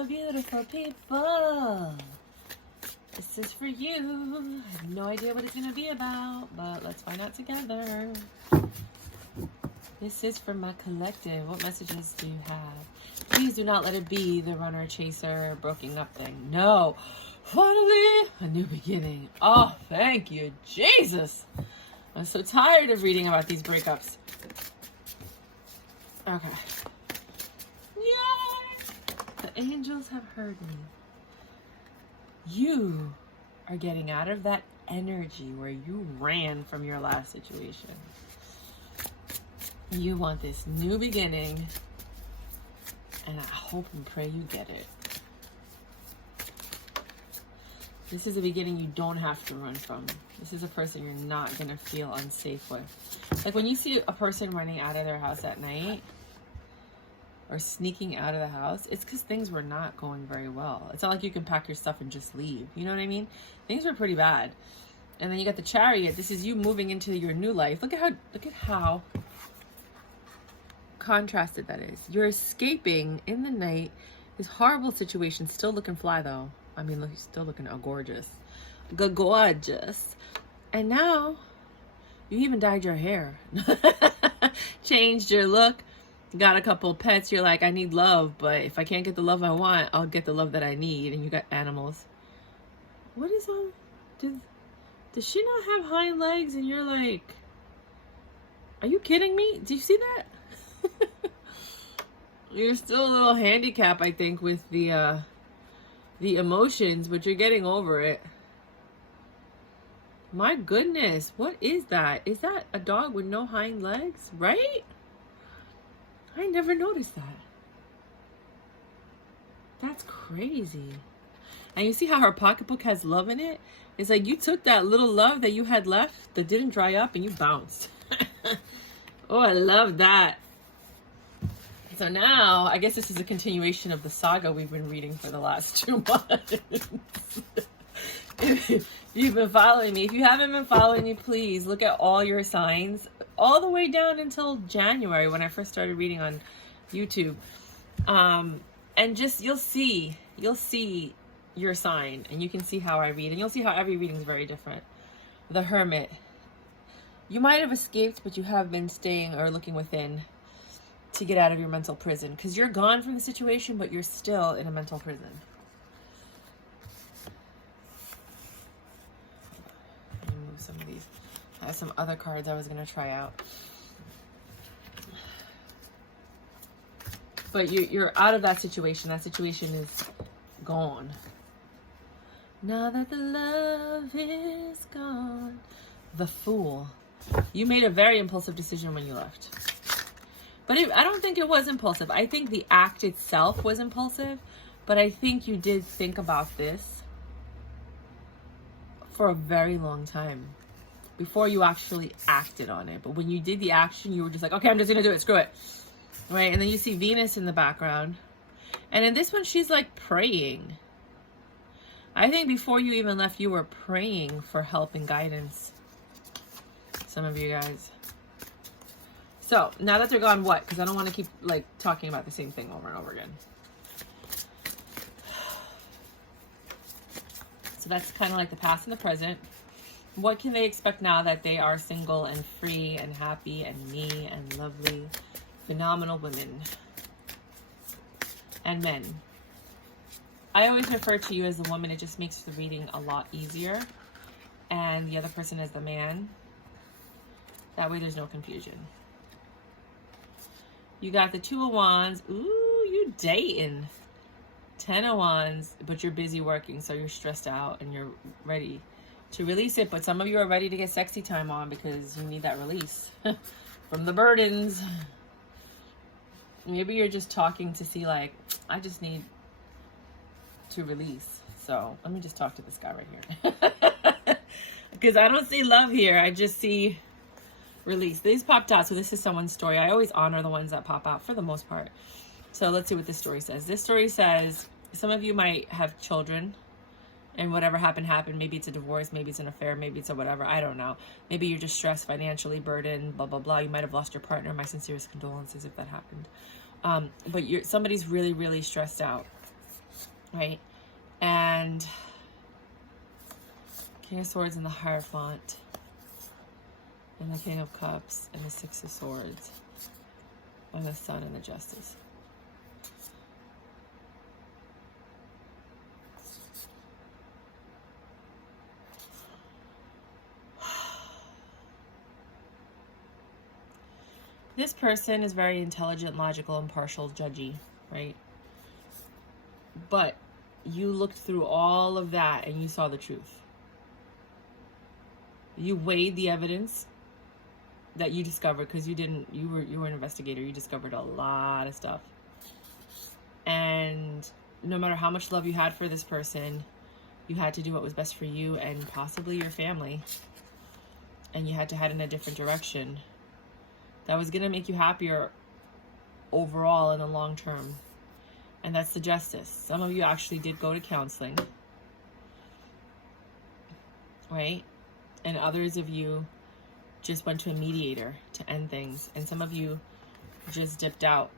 Hello, beautiful people. This is for you. I have no idea what it's going to be about, but let's find out together. This is for my collective. What messages do you have? Please do not let it be the runner, chaser, broken up thing. No. Finally, a new beginning. Oh, thank you, Jesus. I'm so tired of reading about these breakups. Okay. Yay! The angels have heard me. You are getting out of that energy where you ran from your last situation. You want this new beginning, and I hope and pray you get it. This is a beginning you don't have to run from. This is a person you're not going to feel unsafe with. Like when you see a person running out of their house at night or sneaking out of the house, it's because things were not going very well. It's not like you can pack your stuff and just leave. You know what I mean? Things were pretty bad. And then you got the Chariot. This is you moving into your new life. Look at how contrasted that is. You're escaping in the night. This horrible situation, still looking fly though. I mean, look, still looking gorgeous. Gorgeous. And now, you even dyed your hair. Changed your look. Got a couple pets. You're like, I need love, but if I can't get the love I want, I'll get the love that I need. And you got animals. What is does she not have hind legs? And you're like, are you kidding me? Do you see that? You're still a little handicapped, I think, with the emotions, but you're getting over it. My goodness, what is that? Is that a dog with no hind legs? Right? I never noticed that. That's crazy. And you see how her pocketbook has love in it? It's like you took that little love that you had left that didn't dry up and you bounced. Oh, I love that. So now, I guess this is a continuation of the saga we've been reading for the last 2 months. If you've been following me. If you haven't been following me, please look at all your signs. All the way down until January when I first started reading on YouTube. And just, you'll see your sign. And you can see how I read. And you'll see how every reading is very different. The Hermit. You might have escaped, but you have been staying or looking within to get out of your mental prison, because you're gone from the situation, but you're still in a mental prison. Let me move some of these. I have some other cards I was going to try out. But you're out of that situation. That situation is gone. Now that the love is gone. The Fool. You made a very impulsive decision when you left. But I don't think it was impulsive. I think the act itself was impulsive. But I think you did think about this for a very long time before you actually acted on it. But when you did the action, you were just like, okay, I'm just going to do it. Screw it. Right? And then you see Venus in the background. And in this one, she's like praying. I think before you even left, you were praying for help and guidance. Some of you guys. So, now that they're gone, what? Because I don't want to keep, like, talking about the same thing over and over again. So that's kind of like the past and the present. What can they expect now that they are single and free and happy and me and lovely, phenomenal women and men? I always refer to you as the woman. It just makes the reading a lot easier. And the other person as the man. That way there's no confusion. You got the Two of Wands. Ooh, you dating. 10 of Wands, but you're busy working, so you're stressed out and you're ready to release it. But some of you are ready to get sexy time on because you need that release from the burdens. Maybe you're just talking to see, like, I just need to release. So let me just talk to this guy right here. Because I don't see love here. I just see release. These popped out, so this is someone's story. I always honor the ones that pop out for the most part. So let's see what this story says. This story says some of you might have children and whatever happened. Maybe it's a divorce, maybe it's an affair, maybe it's a whatever. I don't know. Maybe you're just stressed, financially burdened, blah, blah, blah. You might have lost your partner. My sincerest condolences if that happened. But somebody's really, really stressed out. right? And King of Swords and the Hierophant, and the King of Cups, and the Six of Swords, and the Sun and the Justice. This person is very intelligent, logical, impartial, judgy, right? But you looked through all of that and you saw the truth. You weighed the evidence that you discovered, because you were an investigator. You discovered a lot of stuff. And no matter how much love you had for this person, you had to do what was best for you and possibly your family. And you had to head in a different direction that was going to make you happier overall in the long term. And that's the Justice. Some of you actually did go to counseling, right? And others of you just went to a mediator to end things. And some of you just dipped out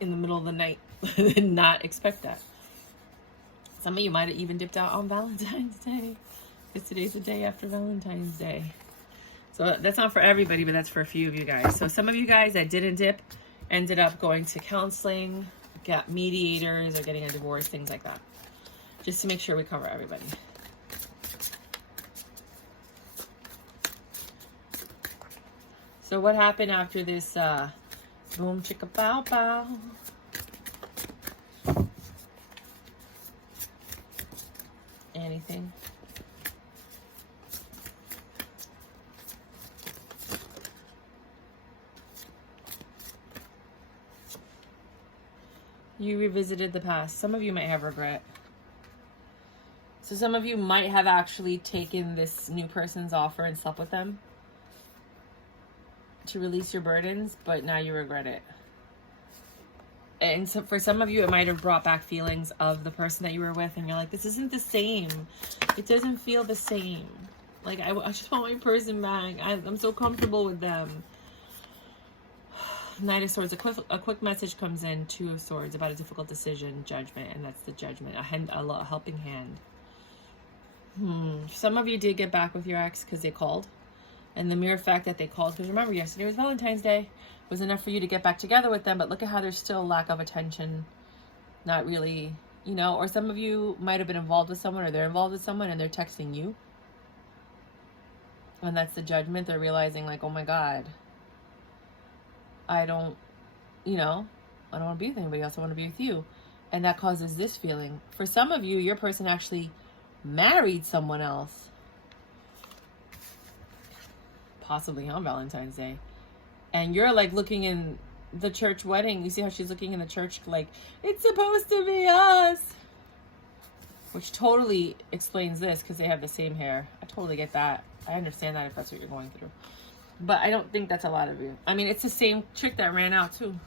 in the middle of the night. Did not expect that. Some of you might have even dipped out on Valentine's Day, because today's the day after Valentine's Day. So that's not for everybody, but that's for a few of you guys. So some of you guys that didn't dip ended up going to counseling, got mediators, or getting a divorce, things like that. Just to make sure we cover everybody. So what happened after this boom chicka bow bow? Anything? You revisited the past. Some of you might have regret. So some of you might have actually taken this new person's offer and slept with them to release your burdens, but now you regret it. And so for some of you, it might have brought back feelings of the person that you were with, and you're like, this isn't the same. It doesn't feel the same. Like, I just want my person back. I'm so comfortable with them. Knight of Swords, a quick message comes in. Two of Swords, about a difficult decision, judgment, and that's the Judgment, a helping hand. Some of you did get back with your ex because they called, and the mere fact that they called, because remember, yesterday was Valentine's Day, was enough for you to get back together with them. But look at how there's still lack of attention, not really, you know. Or some of you might have been involved with someone, or they're involved with someone and they're texting you, and that's the Judgment. They're realizing, like, oh my God, I don't want to be with anybody else. I want to be with you. And that causes this feeling. For some of you, your person actually married someone else. Possibly on Valentine's Day. And you're like looking in the church wedding. You see how she's looking in the church like, it's supposed to be us. Which totally explains this, because they have the same hair. I totally get that. I understand that if that's what you're going through. But I don't think that's a lot of you. I mean, it's the same chick that ran out too.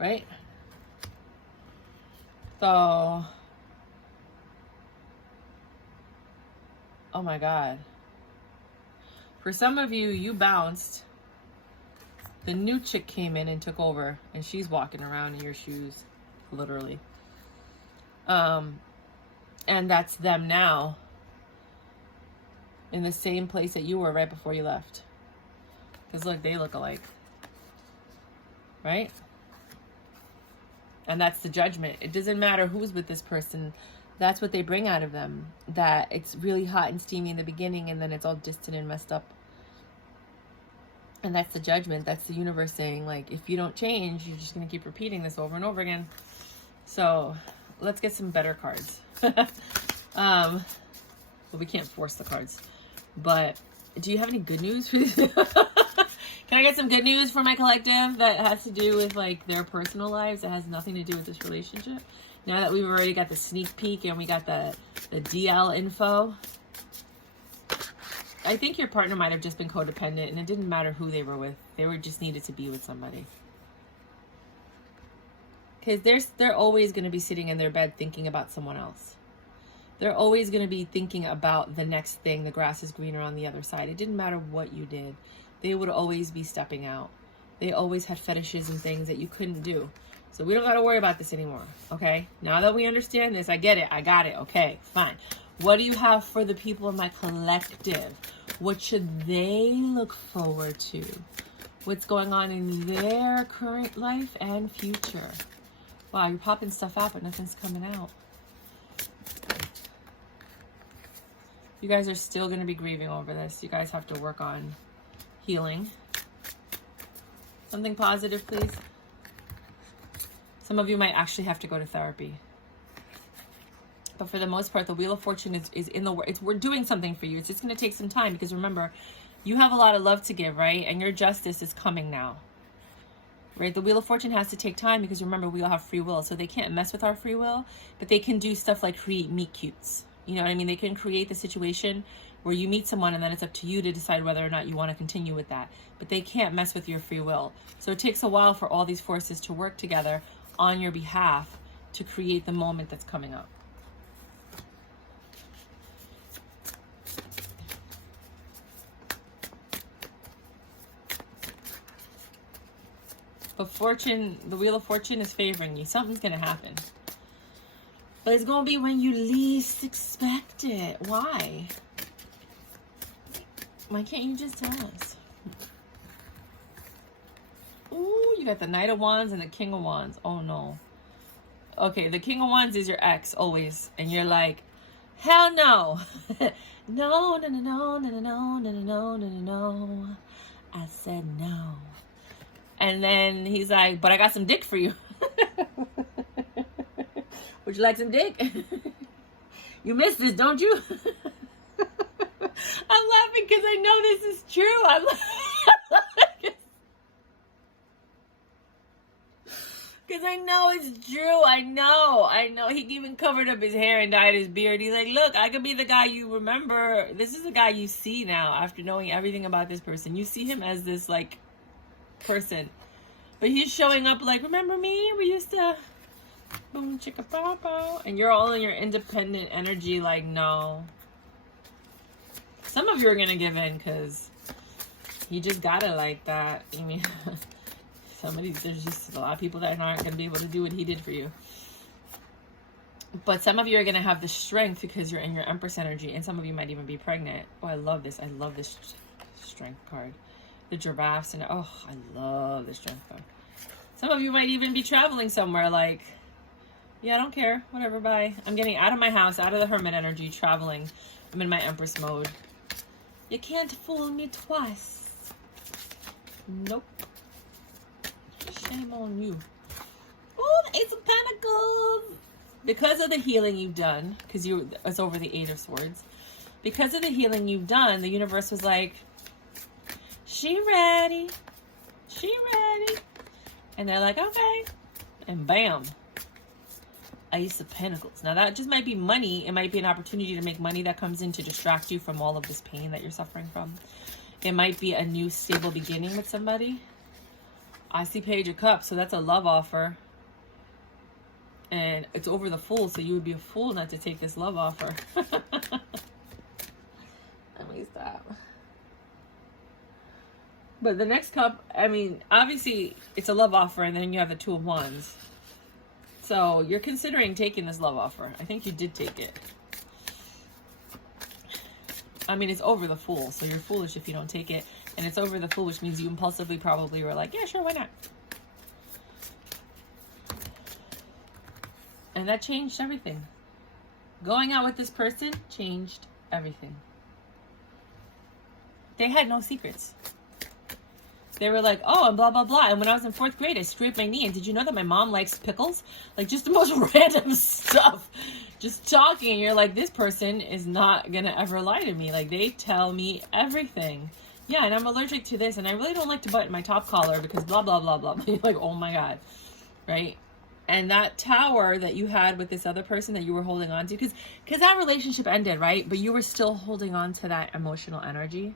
Right? So, oh my God. For some of you, you bounced. The new chick came in and took over, and she's walking around in your shoes, literally. And that's them now, in the same place that you were right before you left. Because look, they look alike. Right? And that's the Judgment. It doesn't matter who's with this person. That's what they bring out of them. That it's really hot and steamy in the beginning, and then it's all distant and messed up. And that's the Judgment. That's the universe saying, like, if you don't change, you're just going to keep repeating this over and over again. So let's get some better cards. Well, we can't force the cards. But do you have any good news for this? Can I get some good news for my collective that has to do with, like, their personal lives, that has nothing to do with this relationship? Now that we've already got the sneak peek and we got the DL info, I think your partner might have just been codependent, and it didn't matter who they were with. They were just needed to be with somebody. Because they're always going to be sitting in their bed thinking about someone else. They're always going to be thinking about the next thing. The grass is greener on the other side. It didn't matter what you did. They would always be stepping out. They always had fetishes and things that you couldn't do. So we don't got to worry about this anymore, okay? Now that we understand this, I get it. I got it. Okay, fine. What do you have for the people in my collective? What should they look forward to? What's going on in their current life and future? Wow, you're popping stuff out, but nothing's coming out. You guys are still going to be grieving over this. You guys have to work on healing. Something positive, please. Some of you might actually have to go to therapy. But for the most part, the Wheel of Fortune is in the work. We're doing something for you. It's just going to take some time because remember, you have a lot of love to give, right? And your justice is coming now. Right? The Wheel of Fortune has to take time because remember, we all have free will. So they can't mess with our free will, but they can do stuff like create meet cutes. You know what I mean? They can create the situation where you meet someone and then it's up to you to decide whether or not you want to continue with that. But they can't mess with your free will. So it takes a while for all these forces to work together on your behalf to create the moment that's coming up. But fortune, the Wheel of Fortune is favoring you. Something's going to happen. But it's going to be when you least expect it. Why? Why can't you just tell us? Ooh, you got the Knight of Wands and the King of Wands. Oh, no. Okay, the King of Wands is your ex, always. And you're like, hell no. No, no, no, no, no, no, no, no, no, no, no. I said no. And then he's like, but I got some dick for you. Would you like some dick? You missed this, don't you? I'm laughing because I know this is true. I'm because I know it's true. I know. He even covered up his hair and dyed his beard. He's like, look, I could be the guy you remember. This is the guy you see now after knowing everything about this person. You see him as this, like, person. But he's showing up like, remember me? We used to boom chicka pow pow. And you're all in your independent energy like, no. Some of you are going to give in because you just got it like that. I mean, there's just a lot of people that aren't going to be able to do what he did for you. But some of you are going to have the strength because you're in your Empress energy. And some of you might even be pregnant. Oh, I love this. I love this strength card. The giraffes and oh, I love this strength card. Some of you might even be traveling somewhere like, yeah, I don't care, whatever, bye. I'm getting out of my house, out of the hermit energy, traveling. I'm in my Empress mode. You can't fool me twice. Nope. Shame on you. Oh, the Ace of Pentacles. Because of the healing you've done, because it's over the Eight of Swords. Because of the healing you've done, the universe was like, she ready. She ready. And they're like, okay. And bam. Ace of Pentacles. Now that just might be money. It might be an opportunity to make money that comes in to distract you from all of this pain that you're suffering from. It might be a new stable beginning with somebody. I see Page of Cups, so that's a love offer. And it's over the Fool, so you would be a fool not to take this love offer. Let me stop. But the next cup, I mean, obviously it's a love offer, and then you have the Two of Wands. So you're considering taking this love offer. I think you did take it. I mean, it's over the Fool, so you're foolish if you don't take it. And it's over the Fool, which means you impulsively probably were like, yeah, sure, why not? And that changed everything. Going out with this person changed everything. They had no secrets. They were like, oh, and blah, blah, blah. And when I was in 4th grade, I scraped my knee. And did you know that my mom likes pickles? Like, just the most random stuff. Just talking. And you're like, this person is not going to ever lie to me. Like, they tell me everything. Yeah, and I'm allergic to this. And I really don't like to button my top collar because blah, blah, blah, blah. You're like, oh, my God. Right? And that tower that you had with this other person that you were holding on to, because that relationship ended, right? But you were still holding on to that emotional energy,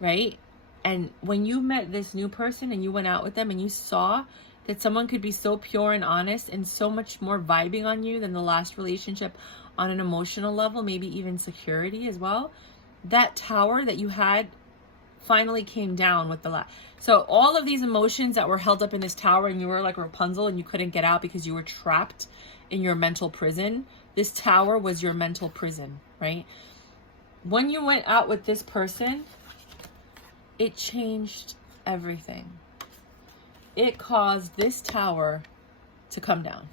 right? And when you met this new person and you went out with them and you saw that someone could be so pure and honest and so much more vibing on you than the last relationship on an emotional level, maybe even security as well, that tower that you had finally came down with the last. So all of these emotions that were held up in this tower, and you were like Rapunzel and you couldn't get out because you were trapped in your mental prison. This tower was your mental prison, right? When you went out with this person, it changed everything. It caused this tower to come down.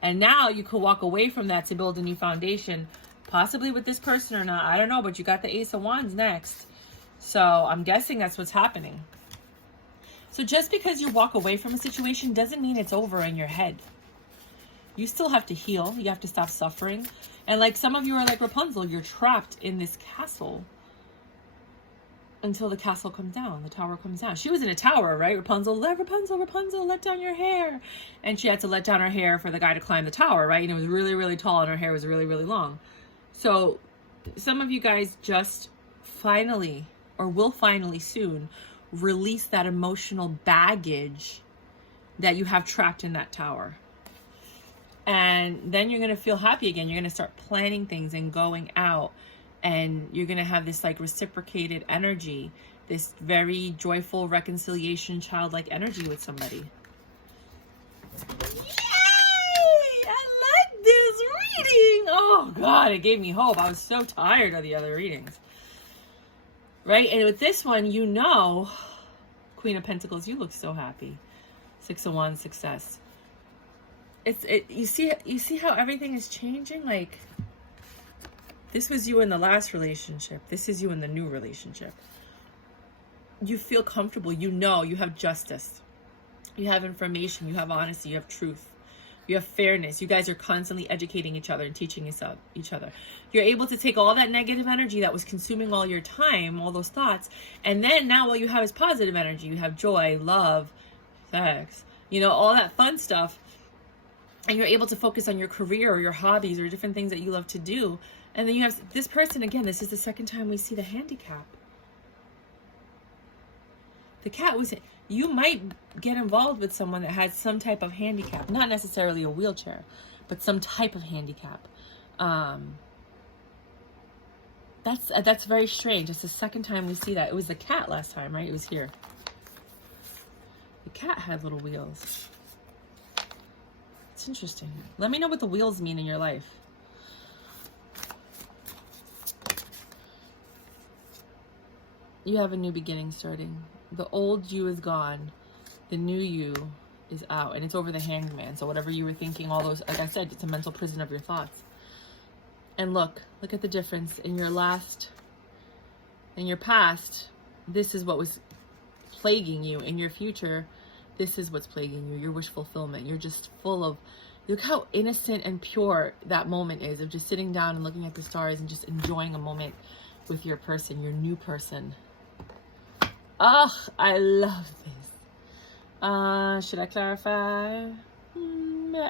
And now you could walk away from that to build a new foundation, possibly with this person or not. I don't know, but you got the Ace of Wands next. So I'm guessing that's what's happening. So just because you walk away from a situation doesn't mean it's over in your head. You still have to heal. You have to stop suffering. And like some of you are like Rapunzel, you're trapped in this castle until the castle comes down, the tower comes down. She was in a tower, right? Rapunzel, Rapunzel, let down your hair. And she had to let down her hair for the guy to climb the tower, right? And it was really, really tall and her hair was really, really long. So some of you guys just finally, or will finally soon, release that emotional baggage that you have trapped in that tower. And then you're going to feel happy again. You're going to start planning things and going out. And you're going to have this like reciprocated energy, this very joyful reconciliation, childlike energy with somebody. Yay! I like this reading. Oh God, it gave me hope. I was so tired of the other readings. Right? And with this one, you know, Queen of Pentacles, you look so happy. 6 of Wands, success. You see how everything is changing? Like, this was you in the last relationship. This is you in the new relationship. You feel comfortable. You know, you have justice. You have information. You have honesty. You have truth. You have fairness. You guys are constantly educating each other and teaching each other. You're able to take all that negative energy that was consuming all your time, all those thoughts, and then now what you have is positive energy. You have joy, love, sex, you know, all that fun stuff. And you're able to focus on your career or your hobbies or different things that you love to do. And then you have this person, again, this is the second time we see the handicap. The cat was, you might get involved with someone that has some type of handicap, not necessarily a wheelchair, but some type of handicap. That's very strange. It's the second time we see that. It was the cat last time, right? It was here. The cat had little wheels. It's interesting. Let me know what the wheels mean in your life. You have a new beginning starting. The old you is gone. The new you is out. And it's over the Hanged Man. So whatever you were thinking, all those, like I said, it's a mental prison of your thoughts. And look at the difference. In your past, this is what was plaguing you. In your future, this is what's plaguing you. Your wish fulfillment. You're just full of, look how innocent and pure that moment is of just sitting down and looking at the stars and just enjoying a moment with your person, your new person. Oh, I love this. Should I clarify?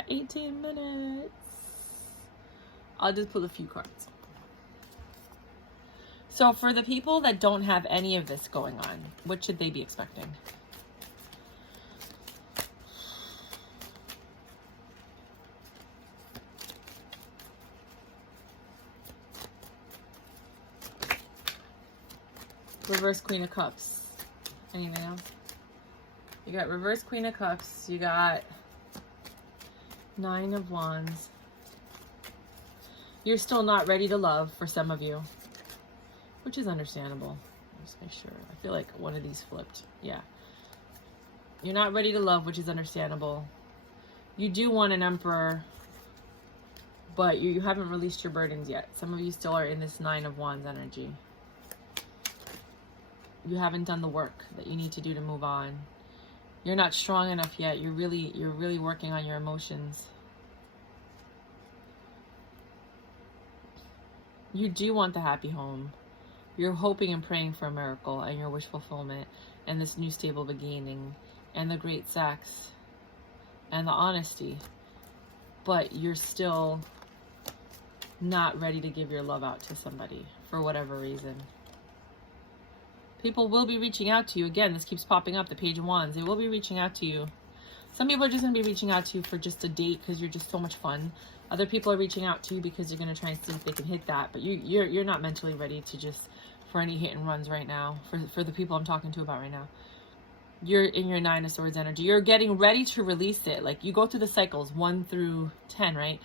18 minutes. I'll just pull a few cards. So for the people that don't have any of this going on, what should they be expecting? Reverse Queen of Cups. Anything else? You got reverse Queen of Cups. You got 9 of Wands. You're still not ready to love for some of you, which is understandable. Let's make sure. I feel like one of these flipped. Yeah. You're not ready to love, which is understandable. You do want an Emperor, but you haven't released your burdens yet. Some of you still are in this 9 of Wands energy. You haven't done the work that you need to do to move on. You're not strong enough yet. You're really working on your emotions. You do want the happy home. You're hoping and praying for a miracle and your wish fulfillment and this new stable beginning and the great sex and the honesty. But you're still not ready to give your love out to somebody for whatever reason. People will be reaching out to you. Again, this keeps popping up, the Page of Wands. They will be reaching out to you. Some people are just going to be reaching out to you for just a date because you're just so much fun. Other people are reaching out to you because you're going to try and see if they can hit that. But you're not mentally ready to just for any hit and runs right now, for the people I'm talking to about right now. You're in your 9 of Swords energy. You're getting ready to release it. Like, you go through the cycles 1 through 10, right?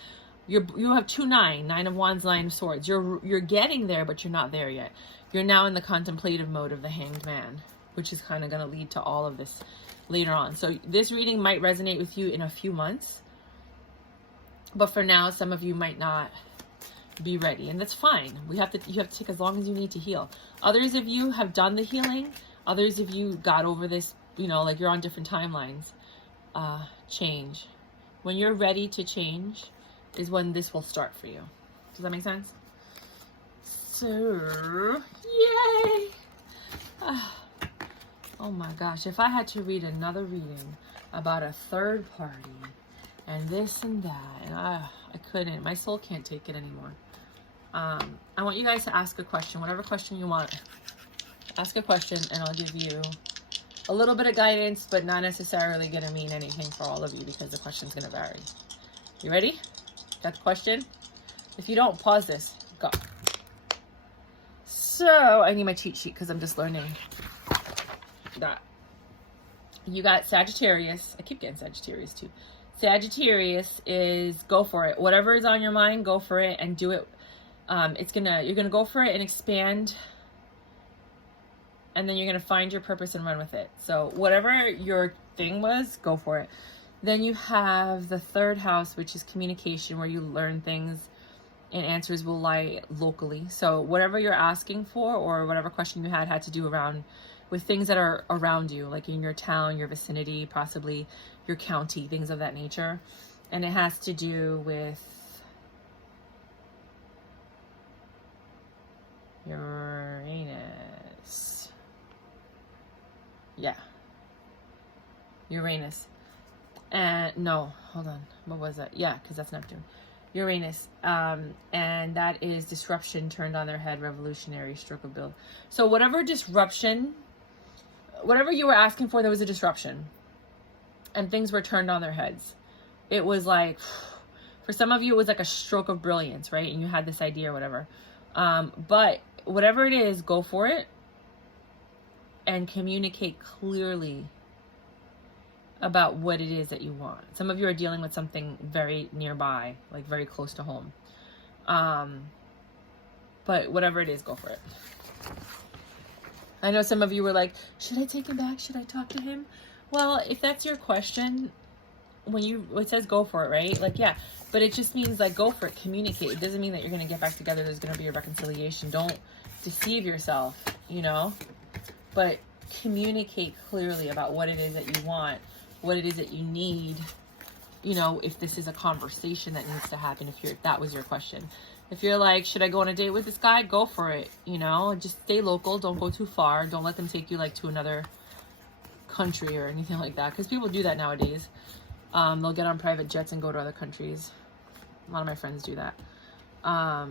You have 2, 9 of Wands, 9 of Swords. You're getting there, but you're not there yet. You're now in the contemplative mode of the Hanged Man, which is kind of going to lead to all of this later on. So this reading might resonate with you in a few months, but for now, some of you might not be ready, and that's fine. You have to take as long as you need to heal. Others of you have done the healing. Others of you got over this, you know, like you're on different timelines. Change. When you're ready to change is when this will start for you. Does that make sense? So, yay! Oh my gosh, if I had to read another reading about a third party and this and that, and I couldn't. My soul can't take it anymore. I want you guys to ask a question, whatever question you want. Ask a question and I'll give you a little bit of guidance, but not necessarily going to mean anything for all of you because the question's going to vary. You ready? Got the question? If you don't, pause this. Go. So, I need my cheat sheet because I'm just learning that. You got Sagittarius. I keep getting Sagittarius too. Sagittarius is go for it. Whatever is on your mind, go for it and do it. You're gonna go for it and expand, and then you're gonna find your purpose and run with it. So whatever your thing was, go for it. Then you have the 3rd house, which is communication, where you learn things and answers will lie locally. So whatever you're asking for or whatever question you had to do around with things that are around you, like in your town, your vicinity, possibly your county, things of that nature. And it has to do with Uranus. Yeah. Uranus. And no, hold on. What was that? Yeah, because that's Neptune. Uranus. And that is disruption turned on their head, revolutionary, stroke of bill. So whatever disruption, whatever you were asking for, there was a disruption. And things were turned on their heads. It was like, for some of you, it was like a stroke of brilliance, right? And you had this idea or whatever. But whatever it is, go for it. And communicate clearly about what it is that you want. Some of you are dealing with something very nearby, like very close to home. But whatever it is, go for it. I know some of you were like, should I take him back? Should I talk to him? Well, if that's your question, it says go for it, right? Like, yeah, but it just means like go for it, communicate. It doesn't mean that you're going to get back together. There's going to be a reconciliation. Don't deceive yourself, you know, but communicate clearly about what it is that you want, what it is that you need, you know, if this is a conversation that needs to happen, if that was your question. If you're like, should I go on a date with this guy? Go for it, you know, just stay local. Don't go too far. Don't let them take you like to another country or anything like that, because people do that nowadays. They'll get on private jets and go to other countries. A lot of my friends do that.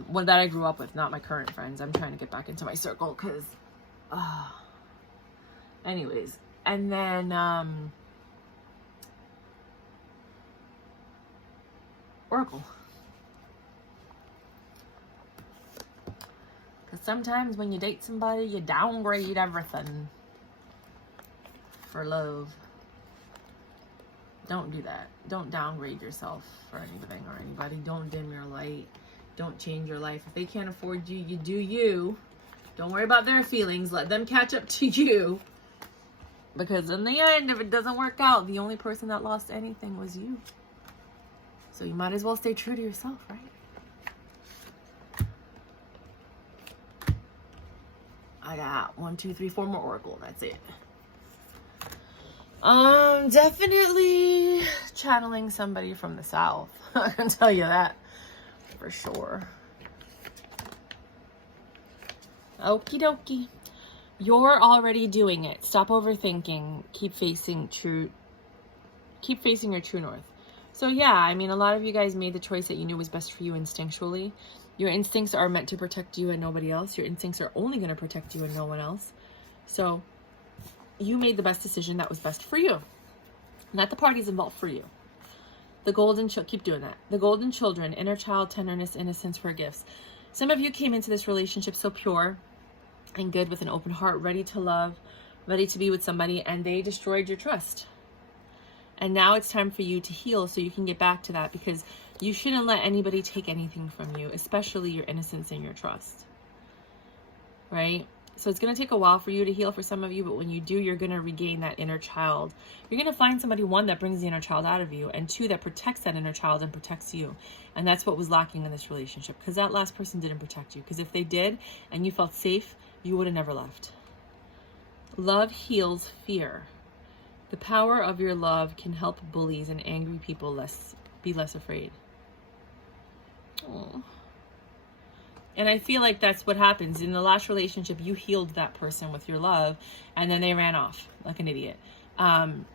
One that I grew up with, not my current friends. I'm trying to get back into my circle because anyways. And then Oracle, because sometimes when you date somebody, you downgrade everything for love. Don't do that. Don't downgrade yourself for anything or anybody. Don't dim your light. Don't change your life. If they can't afford you, you do you. Don't worry about their feelings. Let them catch up to you. Because in the end, if it doesn't work out, the only person that lost anything was you. So you might as well stay true to yourself, right? I got 1, 2, 3, 4 more Oracle. That's it. Definitely channeling somebody from the south. I can tell you that for sure. Okie dokie. You're already doing it. Stop overthinking. Keep facing your true north. So yeah, I mean, a lot of you guys made the choice that you knew was best for you instinctually. Your instincts are meant to protect you and nobody else. Your instincts are only going to protect you and no one else. So you made the best decision that was best for you. Not the parties involved, for you. The golden children, keep doing that. The golden children, inner child, tenderness, innocence, for gifts. Some of you came into this relationship so pure and good with an open heart, ready to love, ready to be with somebody, and they destroyed your trust. And now it's time for you to heal so you can get back to that, because you shouldn't let anybody take anything from you, especially your innocence and your trust. Right? So it's going to take a while for you to heal for some of you, but when you do, you're going to regain that inner child. You're going to find somebody, one, that brings the inner child out of you, and two, that protects that inner child and protects you. And that's what was lacking in this relationship, because that last person didn't protect you. Because if they did and you felt safe, you would have never left. Love heals fear. The power of your love can help bullies and angry people be less afraid. Oh. And I feel like that's what happens. In the last relationship, you healed that person with your love, and then they ran off like an idiot. And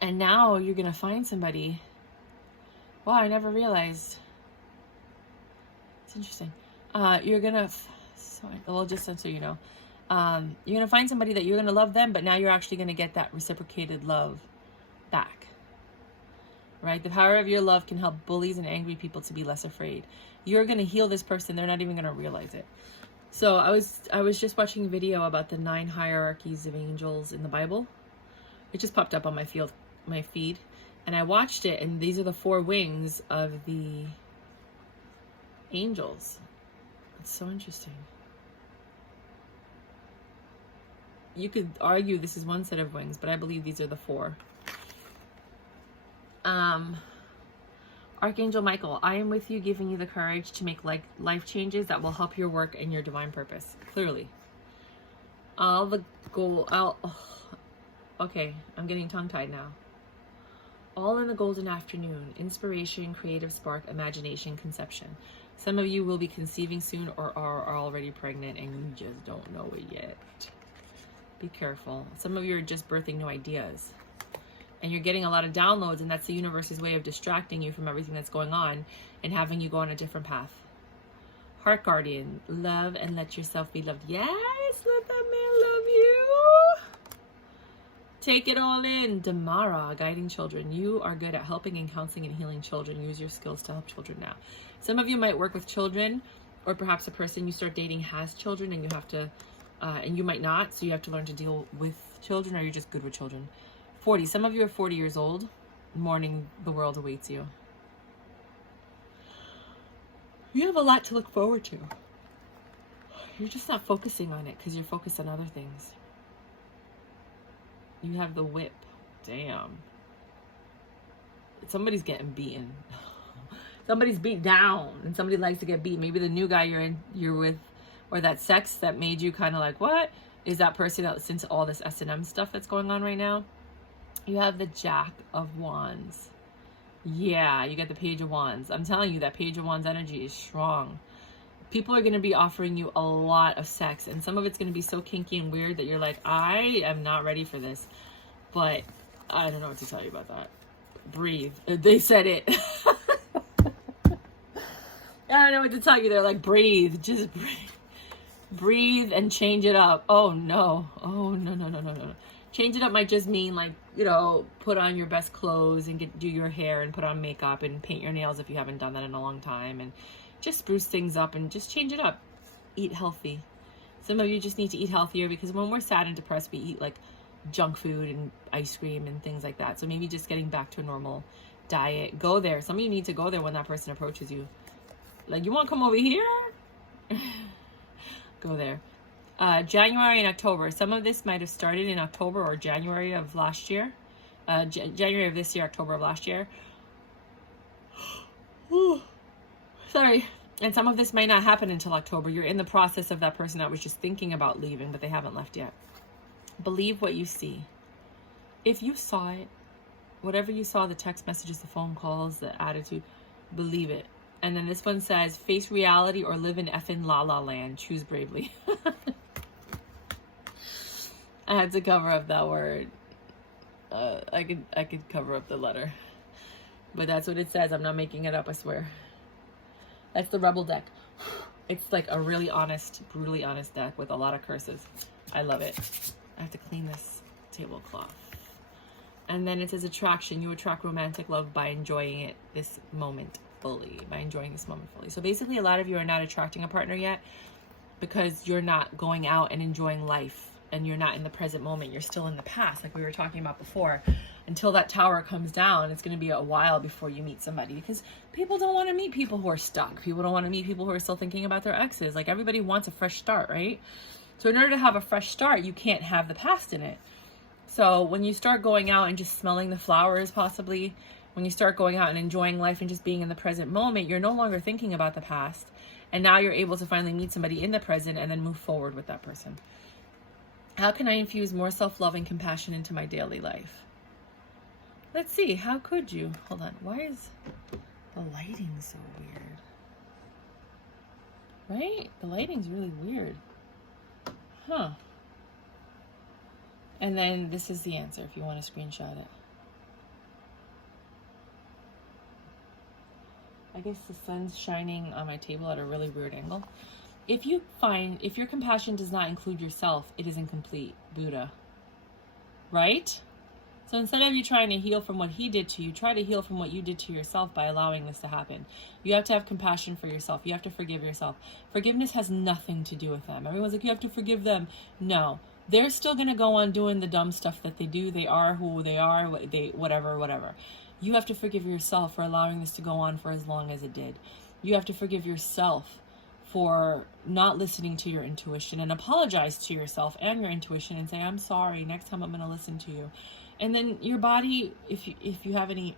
now you're going to find somebody. Wow, I never realized. It's interesting. You're going to, sorry, well, just so you know. You're going to find somebody that you're going to love them, but now you're actually going to get that reciprocated love back. Right? The power of your love can help bullies and angry people to be less afraid. You're going to heal this person. They're not even going to realize it. So I was just watching a video about the 9 hierarchies of angels in the Bible. It just popped up on my feed. And I watched it, and these are the 4 wings of the angels. It's so interesting. You could argue this is one set of wings, but I believe these are the 4. Archangel Michael, I am with you, giving you the courage to make life changes that will help your work and your divine purpose. Clearly. Okay, I'm getting tongue-tied now. All in the golden afternoon. Inspiration, creative spark, imagination, conception. Some of you will be conceiving soon or are already pregnant and you just don't know it yet. Be careful. Some of you are just birthing new ideas. And you're getting a lot of downloads, and that's the universe's way of distracting you from everything that's going on and having you go on a different path. Heart guardian, love and let yourself be loved. Yes, let that man love you. Take it all in. Damara, guiding children. You are good at helping and counseling and healing children. Use your skills to help children now. Some of you might work with children, or perhaps a person you start dating has children, and you have to, and you might not, so you have to learn to deal with children, or you're just good with children. 40. Some of you are 40 years old. Mourning the world awaits you. You have a lot to look forward to. You're just not focusing on it because you're focused on other things. You have the whip. Damn. Somebody's getting beaten. Somebody's beat down, and somebody likes to get beat. Maybe the new guy you're with, or that sex that made you kind of like, what? Is that person that's into all this S&M stuff that's going on right now? You have the Jack of Wands. Yeah, you get the Page of Wands. I'm telling you, that Page of Wands energy is strong. People are going to be offering you a lot of sex, and some of it's going to be so kinky and weird that you're like, I am not ready for this. But I don't know what to tell you about that. Breathe. They said it. I don't know what to tell you. They're like, breathe. Just breathe. Breathe and change it up. Oh, no. Oh, no. Change it up might just mean, like, you know, put on your best clothes and do your hair and put on makeup and paint your nails if you haven't done that in a long time, and just spruce things up and just change it up. Eat healthy. Some of you just need to eat healthier, because when we're sad and depressed, we eat like junk food and ice cream and things like that. So maybe just getting back to a normal diet. Go there. Some of you need to go there when that person approaches you. Like, you want to come over here? Go there. January and October. Some of this might have started in October or January of last year. January of this year, October of last year. Sorry. And some of this might not happen until October. You're in the process of that person that was just thinking about leaving, but they haven't left yet. Believe what you see. If you saw it, whatever you saw, the text messages, the phone calls, the attitude, believe it. And then this one says, face reality or live in effing la la land. Choose bravely. I had to cover up that word. I could cover up the letter. But that's what it says. I'm not making it up, I swear. That's the Rebel deck. It's like a really honest, brutally honest deck with a lot of curses. I love it. I have to clean this tablecloth. And then it says attraction. You attract romantic love by enjoying it this moment fully. By enjoying this moment fully. So basically, a lot of you are not attracting a partner yet because you're not going out and enjoying life, and you're not in the present moment. You're still in the past, like we were talking about before. Until that tower comes down, it's going to be a while before you meet somebody, because people don't want to meet people who are stuck. People don't want to meet people who are still thinking about their exes. Like, everybody wants a fresh start, right? So in order to have a fresh start, you can't have the past in it. So when you start going out and just smelling the flowers, possibly, when you start going out and enjoying life and just being in the present moment, you're no longer thinking about the past. And now you're able to finally meet somebody in the present and then move forward with that person. How can I infuse more self-love and compassion into my daily life? Let's see, how could you? Hold on, why is the lighting so weird? Right? The lighting's really weird. Huh. And then this is the answer if you want to screenshot it. I guess the sun's shining on my table at a really weird angle. If your compassion does not include yourself, it is incomplete. Buddha. Right? So instead of you trying to heal from what he did to you, try to heal from what you did to yourself by allowing this to happen. You have to have compassion for yourself. You have to forgive yourself. Forgiveness has nothing to do with them. Everyone's like, you have to forgive them. No. They're still going to go on doing the dumb stuff that they do. They are who they are, whatever. You have to forgive yourself for allowing this to go on for as long as it did. You have to forgive yourself for not listening to your intuition, and apologize to yourself and your intuition and say, I'm sorry, next time I'm going to listen to you. And then your body, if you have any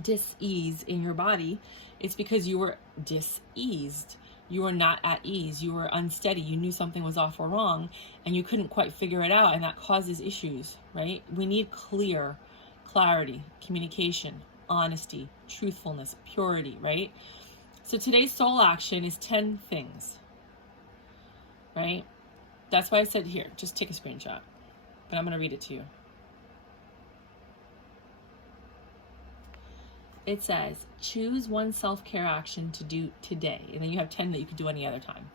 dis-ease in your body, it's because you were diseased. You were not at ease. You were unsteady. You knew something was off or wrong, and you couldn't quite figure it out, and that causes issues, right? We need clarity, communication, honesty, truthfulness, purity, right? So today's soul action is 10 things, right? That's why I said here, just take a screenshot, but I'm going to read it to you. It says, choose one self-care action to do today. And then you have 10 that you could do any other time.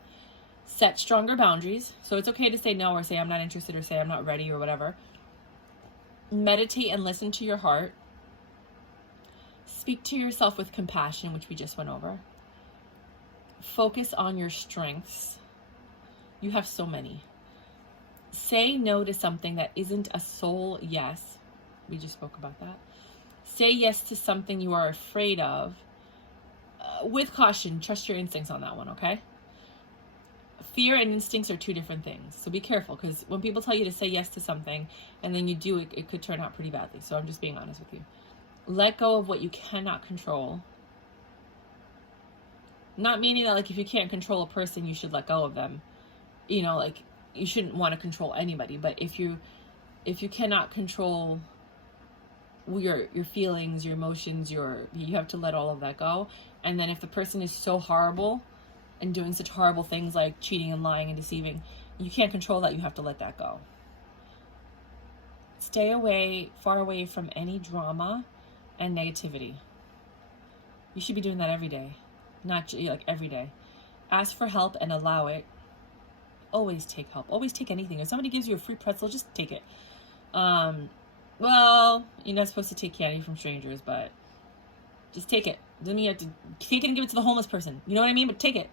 Set stronger boundaries. So it's okay to say no, or say I'm not interested, or say I'm not ready, or whatever. Meditate and listen to your heart. Speak to yourself with compassion, which we just went over. Focus on your strengths. You have so many. Say no to something that isn't a soul yes. We just spoke about that. Say yes to something you are afraid of. With caution, trust your instincts on that one, okay? Fear and instincts are two different things. So be careful, because when people tell you to say yes to something and then you do it, it could turn out pretty badly. So I'm just being honest with you. Let go of what you cannot control. Not meaning that, like, if you can't control a person, you should let go of them. You know, like, you shouldn't want to control anybody. But if you cannot control your feelings, your emotions, you have to let all of that go. And then if the person is so horrible and doing such horrible things like cheating and lying and deceiving, you can't control that. You have to let that go. Stay far away from any drama and negativity. You should be doing that every day. Not like every day. Ask for help and allow it. Always take help. Always take anything. If somebody gives you a free pretzel, just take it. Well, you're not supposed to take candy from strangers, but just take it. Doesn't mean you have to take it and give it to the homeless person. You know what I mean? But take it.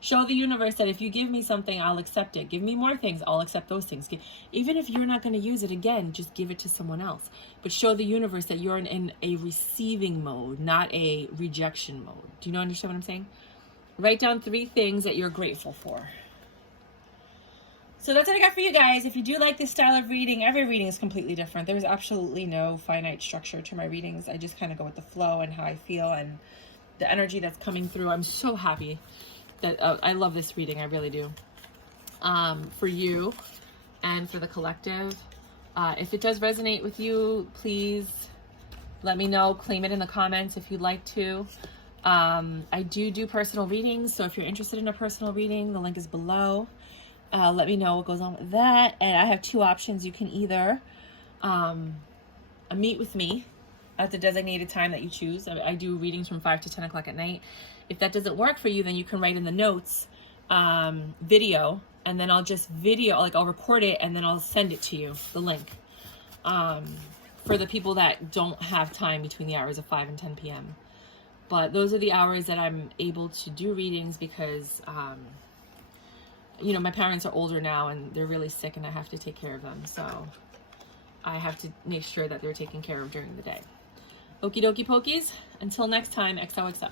Show the universe that if you give me something, I'll accept it. Give me more things, I'll accept those things. Even if you're not going to use it again, just give it to someone else. But show the universe that you're in a receiving mode, not a rejection mode. Do you understand what I'm saying? Write down 3 things that you're grateful for. So that's what I got for you guys. If you do like this style of reading, every reading is completely different. There's absolutely no finite structure to my readings. I just kind of go with the flow and how I feel and the energy that's coming through. I'm so happy that I love this reading. I really do. For you and for the collective. If it does resonate with you, please let me know. Claim it in the comments if you'd like to. I do personal readings. So if you're interested in a personal reading, the link is below. Let me know what goes on with that. And I have 2 options. You can either meet with me at the designated time that you choose. I do readings from 5 to 10 o'clock at night. If that doesn't work for you, then you can write in the notes video, and then I'll just I'll record it and then I'll send it to you, the link. For the people that don't have time between the hours of 5 and 10 p.m. But those are the hours that I'm able to do readings because you know, my parents are older now and they're really sick and I have to take care of them. So I have to make sure that they're taken care of during the day. Okie dokie pokies. Until next time, XOXO.